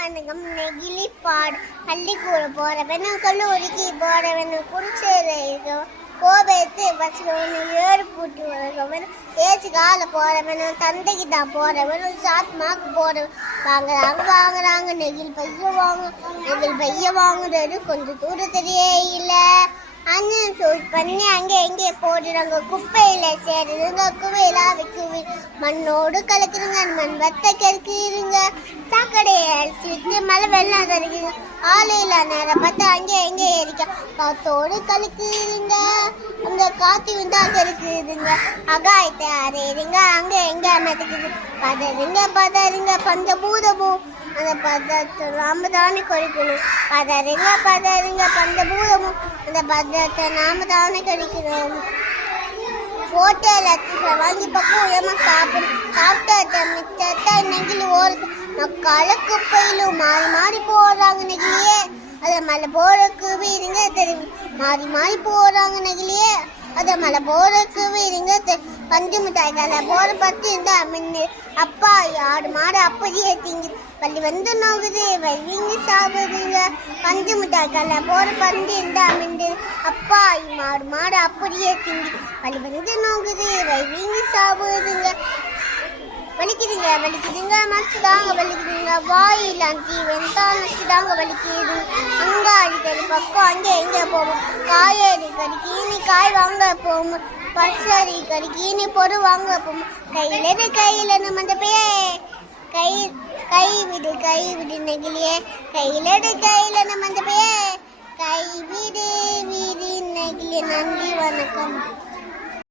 வணக்கம். நெகிழி பள்ளிக்கூட போறவனும் கல்லூரிக்கு போறவனும் குடிசையில இருக்கும் கோபத்து பசங்க ஏறு பூட்டி வரவன் ஏச்சு கால போறவனும் தந்தைக்கு தான் போறவனும் சாத்மாக்கு போறவன் வாங்குறாங்க நெகிழ் பைய வாங்குறது கொஞ்சம் தூரம் தெரியவே இல்லை. அண்ணன் சூட் பண்ணி அங்கே எங்கே போடுறாங்க, குப்பையில சேருதுங்க, குவையில வைக்குவி மண்ணோடு கலக்குதுங்க, மண் வத்த கலக்குதுங்க, சாக்கடையை அடிச்சு விட்டு மழை வெள்ளம் கலக்குது, ஆலையில நேரம் பார்த்து அங்கே எங்கே ஏறிக்க காத்தோடு கலக்குதுங்க, அந்த காத்து வந்தா கலக்குதுங்க, அகாயத்தை அறையுதுங்க, அங்க எங்க அமைக்குது பதறுங்க பந்த பூதமும் அந்த பதத்தை நாம தானே குறைக்கணும். பதறுங்க பந்த பூதமும் அந்த பதத்தை நாம தானே கழிக்கிறோம். ஹோட்டல் வாங்கி பக்குவமா சாப்பிட்ட மிச்சத்தை நெகிழி ஓடுது, மக்கால குப்பையிலும் மாறி போடுறாங்க நெகிழியே, அதை மலை போறக்கு வீடுங்க தெரியும் மாறி போடுறாங்க நெகிழியே, அதை மலை போறக்கு வீடுங்க பஞ்சு மிட்டாய் கலை போற பத்து இருந்தா மின்னு அப்பா ஆடு மாடு அப்படியே திங்கு பள்ளி வந்து நோகுது வைவிங்க சாப்பிடுதுங்க, பஞ்சு மிட்டாய் கலை போற பந்து இருந்தா மின்னு அப்பா மாடு அப்படியே திங்கி பள்ளி வந்து நோகுது வைவிங்க சாப்பிடுதுங்க. வலிக்குதுங்க மச்சுதாங்க வலிக்குதுங்க, வாயில் அஞ்சி வெந்தால் நச்சுதாங்க வலிக்குது, அங்க அடிக்கடி பக்கம் அங்கே எங்கே போவோம், காயடி கடிக்கு இனி காய் வாங்க போவோம், பச்சரி கடிக்கு இனி பொருள் வாங்க போவோம், கையில நம்ம அந்த பே கை விடு நெகிழியே, கையில நம்ம அந்த பே கை விடு நெகிழியே. நன்றி வணக்கம்.